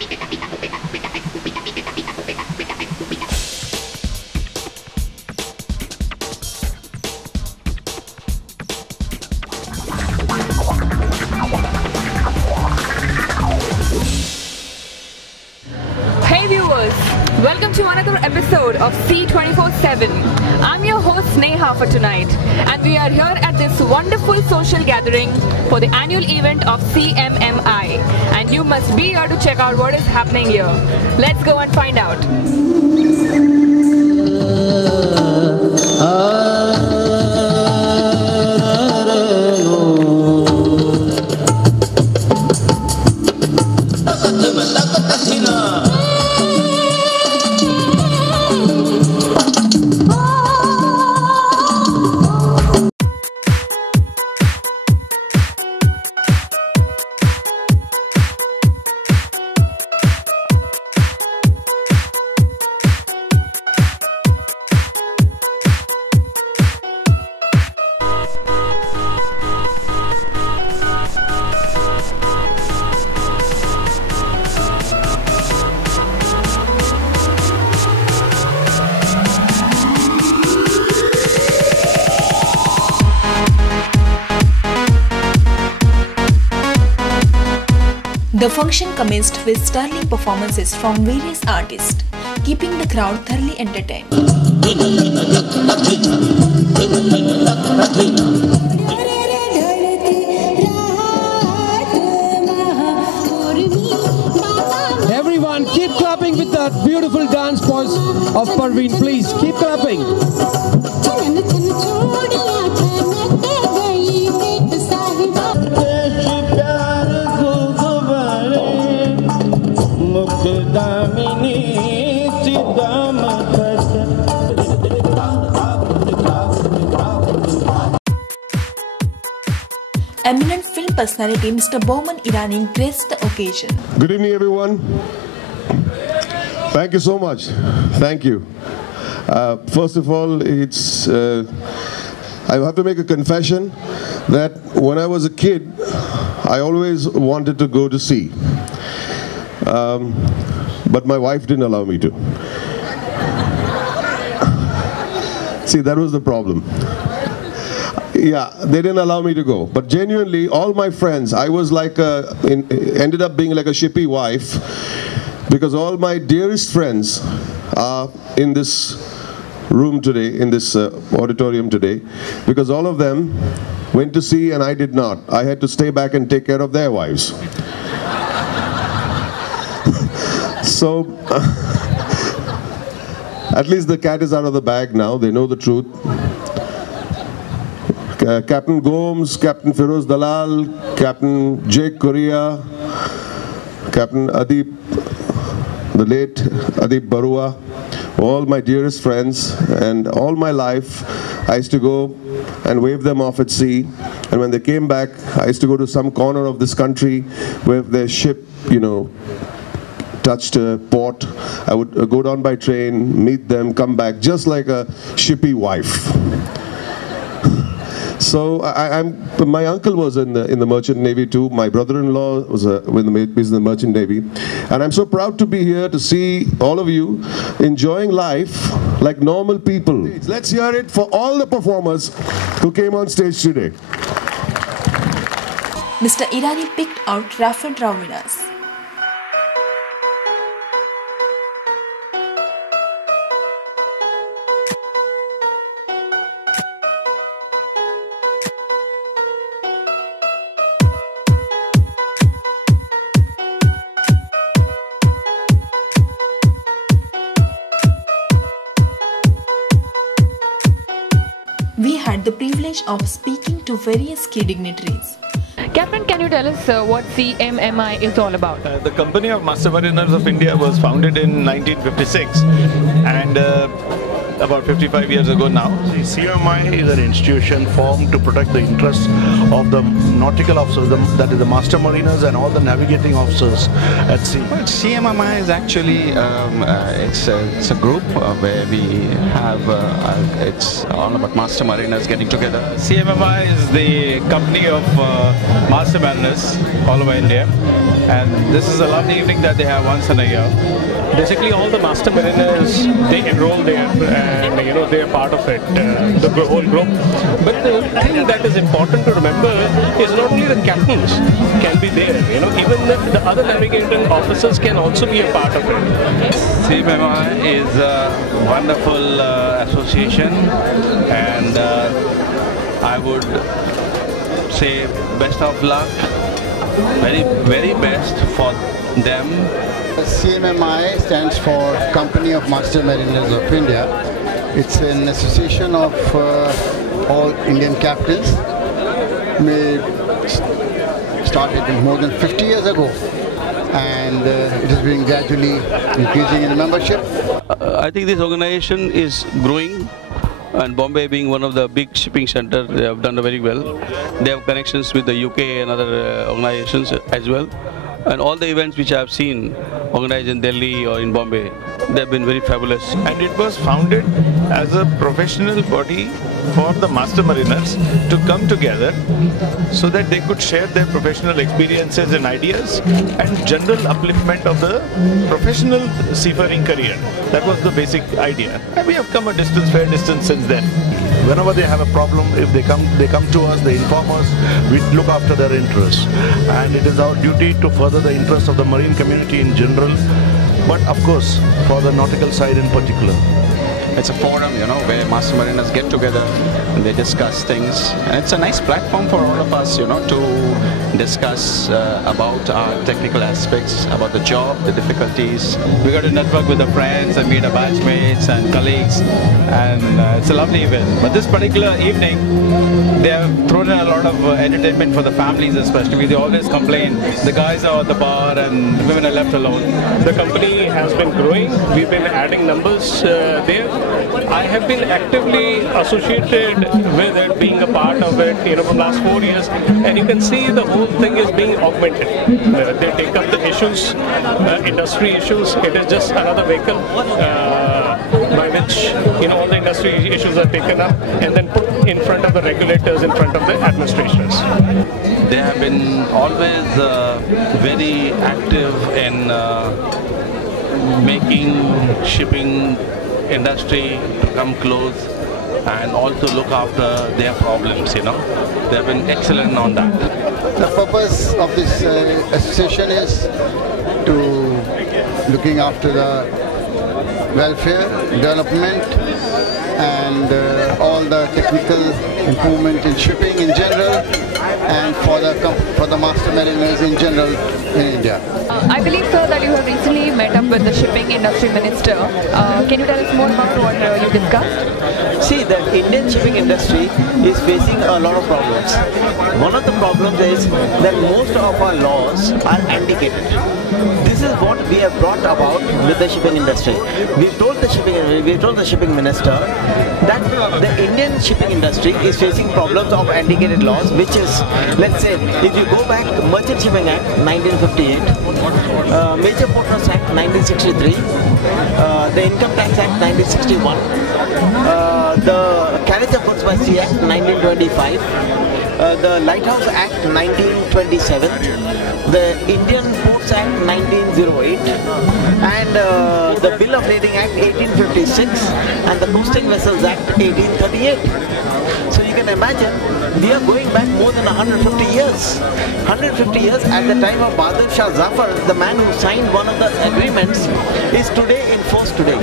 Hey viewers, welcome to another episode of C24/7. I'm your host Neha for tonight, and we are here at this wonderful social gathering for the annual event of CMMI, and you must be here to check out what is happening here. Let's go and find out. The function commenced with sterling performances from various artists, keeping the crowd thoroughly entertained. Everyone keep clapping with that beautiful dance pose of Parveen, please. Keep clapping. Eminent film personality Mr. Boman Irani graced the occasion. Good evening, everyone. Thank you so much. Thank you. First of all, I have to make a confession that when I was a kid, I always wanted to go to sea. But my wife didn't allow me to. See, that was the problem. Yeah, they didn't allow me to go. But genuinely, all my friends, I was like, ended up being like a shippy wife, because all my dearest friends are in this room today, in this auditorium today, because all of them went to sea and I did not. I had to stay back and take care of their wives. So, at least the cat is out of the bag now. They know the truth. Captain Gomes, Captain Feroz Dalal, Captain Jake Correa, Captain Adib, the late Adib Barua, all my dearest friends, and all my life I used to go and wave them off at sea, and when they came back I used to go to some corner of this country where their ship, touched a port. I would go down by train, meet them, come back, just like a shippy wife. So my uncle was in the Merchant Navy too. My brother-in-law was in the Merchant Navy, and I'm so proud to be here to see all of you enjoying life like normal people. Let's hear it for all the performers who came on stage today. Mr. Irani picked out rapid round winners. We had the privilege of speaking to various key dignitaries. Captain, can you tell us what CMMI is all about? The Company of Master Mariners of India was founded in 1956, and about 55 years ago now. The CMMI is an institution formed to protect the interests of the nautical officers, that is the master mariners and all the navigating officers at sea. Well, CMMI is actually it's a group where we have it's all about master mariners getting together. CMMI is the company of master mariners all over India, and this is a lovely evening that they have once in a year. Basically, all the master mariners, they enroll there, and they are part of it, the whole group. But the thing that is important to remember is not only the captains can be there, even the other navigating officers can also be a part of it. CMMI is a wonderful association, and I would say best of luck, very best for them. CMMI stands for Company of Master Mariners of India. It's an association of all Indian captains. Started more than 50 years ago, and it has been gradually increasing in membership. I think this organization is growing, and Bombay being one of the big shipping centers, they have done very well. They have connections with the UK and other organizations as well. And all the events which I have seen organized in Delhi or in Bombay, they have been very fabulous. And it was founded as a professional body for the master mariners to come together so that they could share their professional experiences and ideas and general upliftment of the professional seafaring career. That was the basic idea. And we have come a fair distance since then. Whenever they have a problem, if they come to us, they inform us, we look after their interests. And it is our duty to further the interests of the marine community in general, but of course, for the nautical side in particular. It's a forum, where master mariners get together and they discuss things. And it's a nice platform for all of us, to discuss about our technical aspects, about the job, the difficulties. We got to network with the friends and meet our batchmates and colleagues, and it's a lovely event. But this particular evening, they have thrown in a lot of entertainment for the families especially. They always complain, the guys are at the bar and the women are left alone. The company has been growing. We've been adding numbers there. I have been actively associated with it, being a part of it, for the last 4 years, and you can see the whole thing is being augmented. They take up the issues, industry issues. It is just another vehicle by which all the industry issues are taken up and then put in front of the regulators, in front of the administrators. They have been always very active in making shipping industry to come close and also look after their problems, They have been excellent on that. The purpose of this association is to looking after the welfare, development, and all the technical improvement in shipping in general, and for the master mariners in general in India. I believe, sir, that you have recently met up with the shipping industry minister. Can you tell us more about what you discussed? See, the Indian shipping industry is facing a lot of problems. One of the problems is that most of our laws are antiquated. This is what we have brought about with the shipping industry. We've told the shipping minister that the Indian shipping industry is facing problems of antiquated laws, which is, let's say, if you go back, Merchant Shipping Act 1958, Major Port Trust Act 1963, the Income Tax Act 1961, the Carriage of Goods by Sea Act 1925, the Lighthouse Act 1927, the Indian Ports Act 1908, and the Bill of Lading Act 1856, and the Coasting Vessels Act 1838. So you can imagine, we are going back more than 150 years. 150 years at the time of Bahadur Shah Zafar, the man who signed one of the agreements, is today in force today.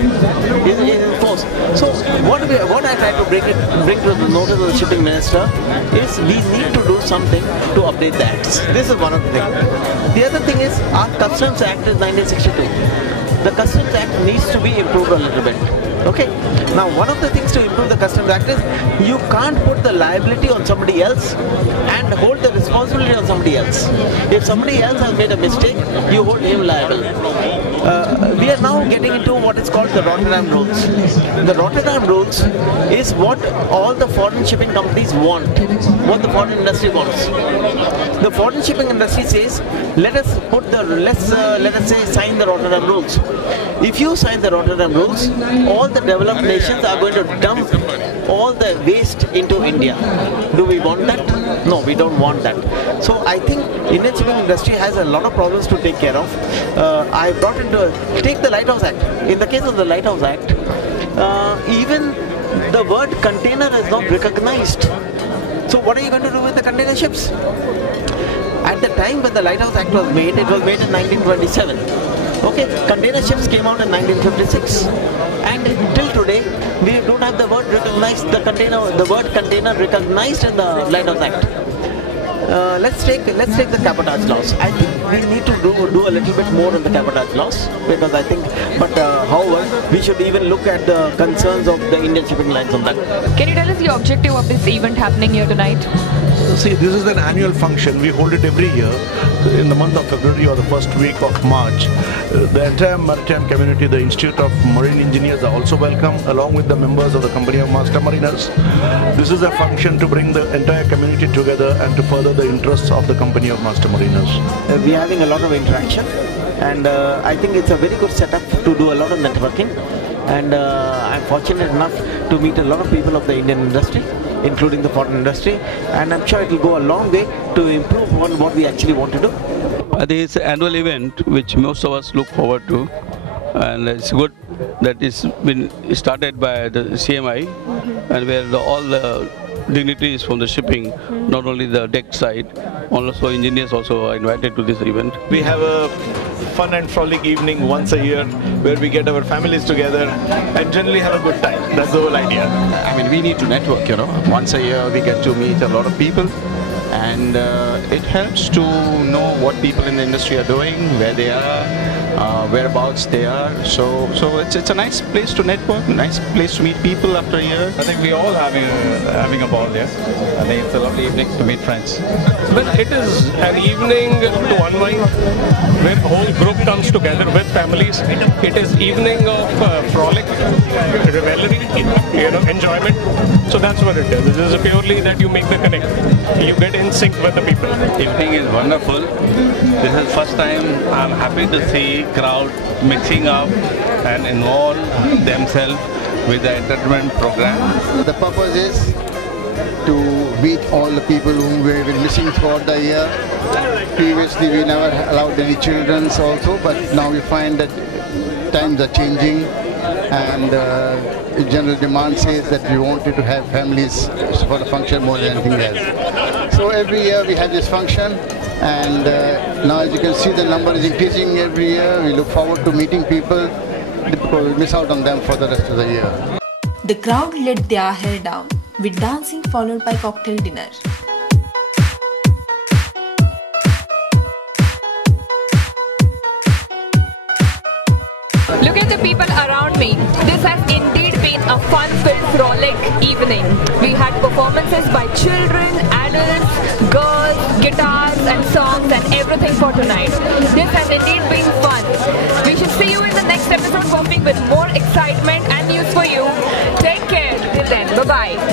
Is in force. So what I try to bring to the notice of the shipping minister is we need to do something to update the acts. This is one of the things. The other thing is our Customs Act is 1962. The Customs Act needs to be improved a little bit. Okay. Now, one of the things to improve the Customs Act is you can't put the liability on somebody else and hold the responsibility on somebody else. If somebody else has made a mistake, you hold him liable. We are now getting into what is called the Rotterdam Rules. The Rotterdam Rules is what all the foreign shipping companies want, what the foreign industry wants. The foreign shipping industry says, let us say sign the Rotterdam Rules. If you sign the Rotterdam Rules, all the developed nations are going to dump all the waste into India. Do we want that? No, we don't want that. So I think Indian shipping industry has a lot of problems to take care of. I brought into, take the Lighthouse Act. In the case of the Lighthouse Act, even the word container is not recognized. So what are you going to do with the container ships? At the time when the Lighthouse Act was made, it was made in 1927. Okay, container ships came out in 1956. And till today, we don't have the word recognized, the word container recognized in the Lighthouse Act. Let's take the cabotage laws. I think we need to do a little bit more on the cabotage laws, because I think, however, we should even look at the concerns of the Indian shipping lines on that. Can you tell us the objective of this event happening here tonight? See, this is an annual function. We hold it every year in the month of February or the first week of March. The entire maritime community, the Institute of Marine Engineers are also welcome, along with the members of the Company of Master Mariners. This is a function to bring the entire community together and to further the interests of the Company of Master Mariners. We are having a lot of interaction, and I think it's a very good setup to do a lot of networking. And I'm fortunate enough to meet a lot of people of the Indian industry, including the foreign industry, and I'm sure it will go a long way to improve on what we actually want to do. I think it's an annual event which most of us look forward to, and it's good that it's been started by the CMMI, and where all the dignitaries from the shipping, not only the deck side, also engineers also are invited to this event. We have a fun and frolic evening once a year where we get our families together and generally have a good time. That's the whole idea. I mean, we need to network, you know. Once a year we get to meet a lot of people, and it helps to know what people in the industry are doing, where they are, whereabouts they are. So it's a nice place to network, nice place to meet people after a year. I think we all having a ball there. I think it's a lovely evening to meet friends. Well, it is an evening to unwind where the whole group comes together with families. It is evening of frolic, revelry, enjoyment. So that's what it is. It is purely that you make the connect. You get in sync with the people. Evening is wonderful. This is the first time I'm happy to see crowd mixing up and involve themselves with the entertainment program. The purpose is to meet all the people whom we have been missing throughout the year. Previously we never allowed any children also, but now we find that times are changing, and the general demand says that we wanted to have families for the function more than anything else. So every year we have this function, and now as you can see the number is increasing every year. We look forward to meeting people because we miss out on them for the rest of the year. The crowd let their hair down, with dancing followed by cocktail dinner. Look at the people around me. This has indeed been a fun-filled frolic evening. We had performances by children, adults, girls, guitars and songs and everything for tonight. This has indeed been fun. We should see you in the next episode, hoping with more excitement and news for you. Take care. Till then, bye-bye.